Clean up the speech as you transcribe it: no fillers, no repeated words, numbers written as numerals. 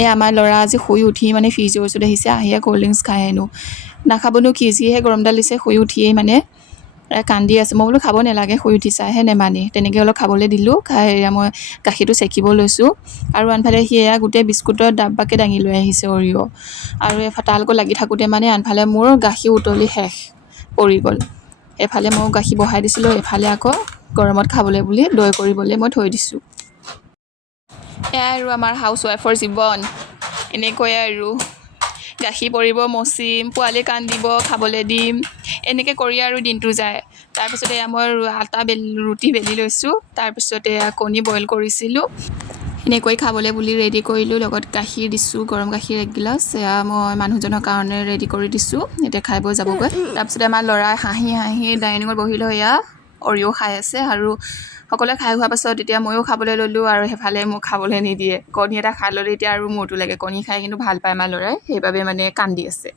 এই আমাৰ ল'ৰা আজি শুই উঠি মানে ফ্ৰিজৰ ওচৰত আহিছে, আহিয়ে ক'ল্ড ড্ৰিংকছ খাই হেনো। নাখাবনো কি, যিহে গৰমডাল দিছে, শুই উঠিয়েই মানে কান্দি আছে। মই বোলো খাব নালাগে, শুই উঠিছাহে, নেমানি। তেনেকৈ অলপ খাবলৈ দিলোঁ। খাই মই গাখীৰটো চেকিব লৈছোঁ। আৰু আনফালে সেয়া গোটেই বিস্কুটৰ ডাব্বাকে দাঙি লৈ আহিছে অৰিঅ'। আৰু তালৈকো লাগি থাকোঁতে মানে আনফালে মোৰ গাখীৰ উতলি শেষ পৰি গ'ল। এফালে মই গাখীৰ বহাই দিছিলোঁ, এফালে আকৌ গৰমত খাবলৈ বুলি দৈ কৰিবলৈ মই থৈ দিছোঁ। এয়াই আৰু আমাৰ হাউচ ৱাইফৰ জীৱন, এনেকৈয়ে আৰু গাখীৰ পৰিব, মচিম, পোৱালি কান্দিব, খাবলৈ দিম, এনেকৈ কৰি আৰু দিনটো যায়। তাৰপিছতে এয়া মই ৰুটি বেলি লৈছোঁ। তাৰপিছতে এয়া কণী বইল কৰিছিলোঁ, এনেকৈ খাবলৈ বুলি ৰেডি কৰিলোঁ। লগত গাখীৰ দিছোঁ, গৰম গাখীৰ 1 গিলাচ। এয়া মই মানুহজনৰ কাৰণে ৰেডি কৰি দিছোঁ, এতিয়া খাই বৈ যাবগৈ। তাৰপিছতে আমাৰ ল'ৰাই হাঁহি হাঁহি ডাইনিঙত বহি লৈ এয়া অৰিঅ' খাই আছে। আৰু সকলোৱে খাই হোৱাৰ পাছত এতিয়া ময়ো খাবলৈ ল'লোঁ, আৰু সেইফালে মোক খাবলৈ নিদিয়ে। কণী এটা খাই ল'লে এতিয়া আৰু মূৰটো লাগে। কণী খাই কিন্তু ভাল পায় আমাৰ ল'ৰাই, সেইবাবে মানে কান্দি আছে।